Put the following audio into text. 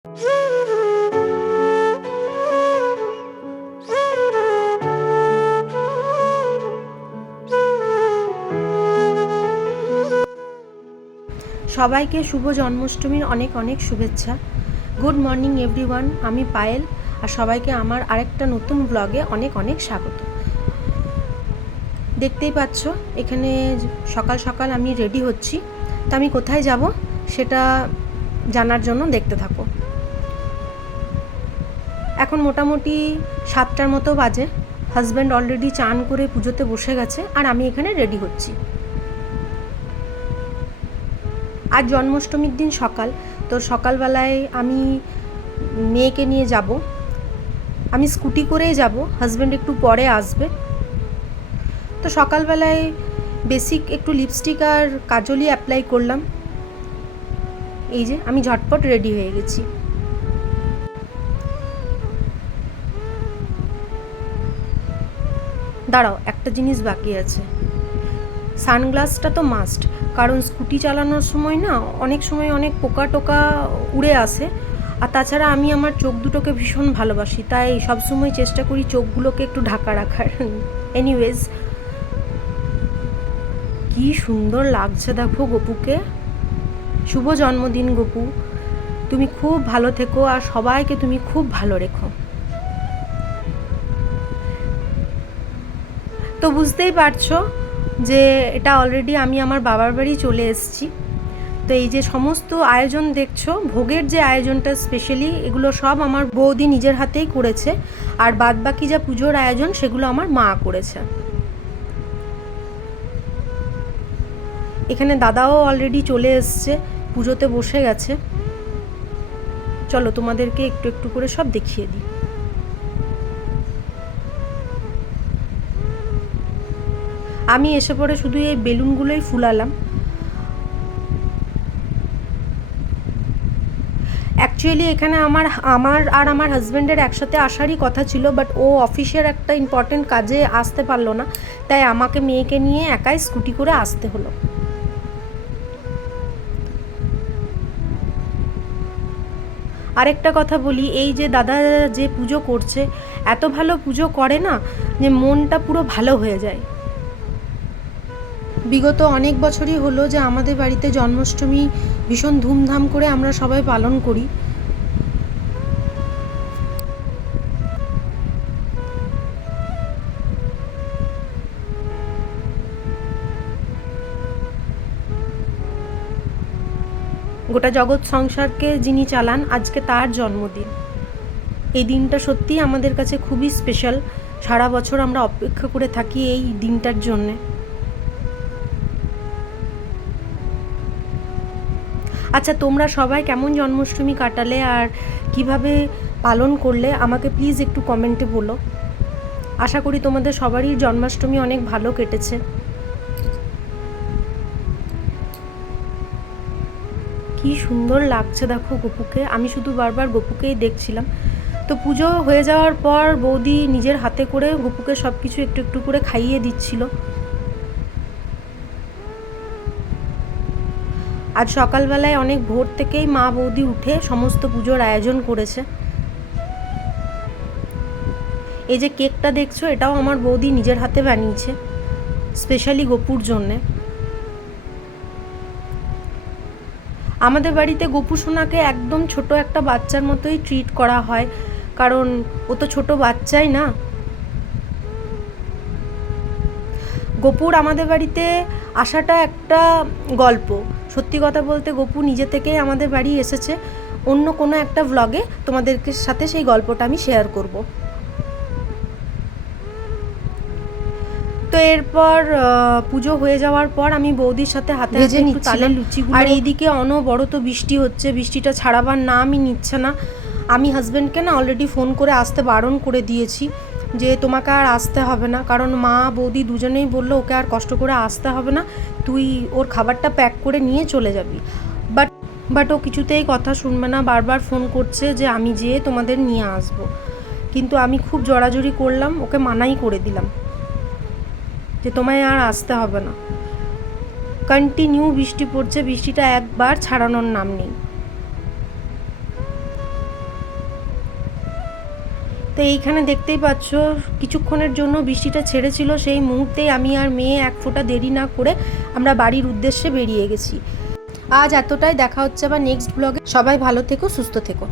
সবাইকে শুভ জন্মাষ্টমীর অনেক অনেক শুভেচ্ছা। গুড মর্নিং এভরিওয়ান, আমি পায়েল আর সবাইকে আমার আরেকটা নতুন ব্লগে অনেক অনেক স্বাগত। দেখতেই পাচ্ছ এখানে সকাল সকাল আমি রেডি হচ্ছি। তা আমি কোথায় যাব সেটা জানার জন্য দেখতে থাকো। এখন মোটামুটি 7টার মতো বাজে। হাজব্যান্ড অলরেডি চান করে পুজোতে বসে গেছে আর আমি এখানে রেডি হচ্ছি। আজ জন্মাষ্টমীর দিন সকাল, তো সকালবেলায় আমি মেয়েকে নিয়ে যাব। আমি স্কুটি করেই যাব, হাজব্যান্ড একটু পরে আসবে। তো সকালবেলায় বেসিক একটু লিপস্টিক আর কাজলই অ্যাপ্লাই করলাম। এই যে আমি ঝটপট রেডি হয়ে গেছি। দাঁড়াও, একটা জিনিস বাকি আছে। সানগ্লাসটা তো মাস্ট, কারণ স্কুটি চালানোর সময় না অনেক সময় অনেক পোকা টোকা উড়ে আসে। আর তাছাড়া আমি আমার চোখ দুটোকে ভীষণ ভালোবাসি, তাই সবসময় চেষ্টা করি চোখগুলোকে একটু ঢাকা রাখার। এনিওয়েজ, কি সুন্দর লাগছে দেখো গপুকে। শুভ জন্মদিন গপু, তুমি খুব ভালো থেকো আর সবাইকে তুমি খুব ভালো রেখো। তো বুঝতেই পারছো যে এটা অলরেডি আমি আমার বাবার বাড়ি চলে এসেছি। তো এই যে সমস্ত আয়োজন দেখছো, ভোগের যে আয়োজনটা স্পেশালি, এগুলো সব আমার বৌদি নিজের হাতেই করেছে। আর বাদবাকি যা পুজোর আয়োজন সেগুলো আমার মা করেছে। এখানে দাদাও অলরেডি চলে এসছে, পুজোতে বসে গেছে। চলো তোমাদেরকে একটু একটু করে সব দেখিয়ে দিই। আমি এসে পরে শুধু এই বেলুনগুলোই ফুলালাম। অ্যাকচুয়ালি এখানে আমার আর আমার হাজব্যান্ডের একসাথে আসারই কথা ছিল, বাট ও অফিসের একটা ইম্পর্টেন্ট কাজে আসতে পারলো না, তাই আমাকে মেয়েকে নিয়ে একাই স্কুটি করে আসতে হলো। আরেকটা কথা বলি, এই যে দাদা যে পুজো করছে, এত ভালো পুজো করে না যে মনটা পুরো ভালো হয়ে যায়। বিগত অনেক বছরই হলো যে আমাদের বাড়িতে জন্মাষ্টমী ভীষণ ধুমধাম করে আমরা সবাই পালন করি। গোটা জগৎ সংসারকে যিনি চালান, আজকে তার জন্মদিন। এই দিনটা সত্যিই আমাদের কাছে খুবই স্পেশাল। সারা বছর আমরা অপেক্ষা করে থাকি এই দিনটার জন্যে। আচ্ছা, তোমরা সবাই কেমন জন্মাষ্টমী কাটালে আর কিভাবে পালন করলে আমাকে প্লিজ একটু কমেন্টে বলো। আশা করি তোমাদের সবারই জন্মাষ্টমী অনেক ভালো কেটেছে। কি সুন্দর লাগছে দেখো গপুকে, আমি শুধু বারবার গপুকেই দেখছিলাম। তো পুজো হয়ে যাওয়ার পর বৌদি নিজের হাতে করে গপুকে সব কিছু একটু একটু করে খাইয়ে দিচ্ছিল। আজ সকালবেলায় অনেক ভোর থেকেই মা বৌদি উঠে সমস্ত পুজোর আয়োজন করেছে। এই যে কেকটা দেখছো, এটাও আমার বৌদি নিজের হাতে বানিয়েছে স্পেশালি গপুর জন্যে। আমাদের বাড়িতে গপু সোনাকে একদম ছোট একটা বাচ্চার মতোই ট্রিট করা হয়, কারণ ও তো ছোট বাচ্চাই না। গপুর আমাদের বাড়িতে আসাটা একটা গল্প। সত্যি কথা বলতে গপু নিজে থেকেই আমাদের বাড়ি এসেছে। অন্য কোনো একটা ভ্লগে তোমাদেরকে সাথে সেই গল্পটা আমি শেয়ার করব। তো এরপর পুজো হয়ে যাওয়ার পর আমি বৌদির সাথে হাতে হাতে একটু তালের লুচি, আর এইদিকে অনবরত বৃষ্টি হচ্ছে, বৃষ্টিটা ছাড়াবার নামই নিচ্ছে না। আমি হাজব্যান্ডকে না অলরেডি ফোন করে আসতে বারণ করে দিয়েছি যে তোমাকে আর আসতে হবে না, কারণ মা বৌদি দুজনেই বললো ওকে আর কষ্ট করে আসতে হবে না, তুই ওর খাবারটা প্যাক করে নিয়ে চলে যাবি। বাট ও কিছুতেই কথা শুনবে না, বারবার ফোন করছে যে আমি যেয়ে তোমাদের নিয়ে আসবো। কিন্তু আমি খুব জোরাজুরি করলাম, ওকে মানাই করে দিলাম যে তোমায় আর আসতে হবে না। কন্টিনিউ বৃষ্টি পড়ছে, বৃষ্টিটা একবার ছাড়ানোর নাম নেই। তো এইখানে দেখতেই পাচ্ছ কিছুক্ষণের জন্য বৃষ্টিটা ছেড়েছিল, সেই মুহূর্তেই আমি আর মেয়ে এক ফোঁটা দেরি না করে আমরা বাড়ির উদ্দেশ্যে বেরিয়ে গেছি। আজ এতটাই, দেখা হচ্ছে আবার নেক্সট ব্লগে। সবাই ভালো থেকো, সুস্থ থেকো।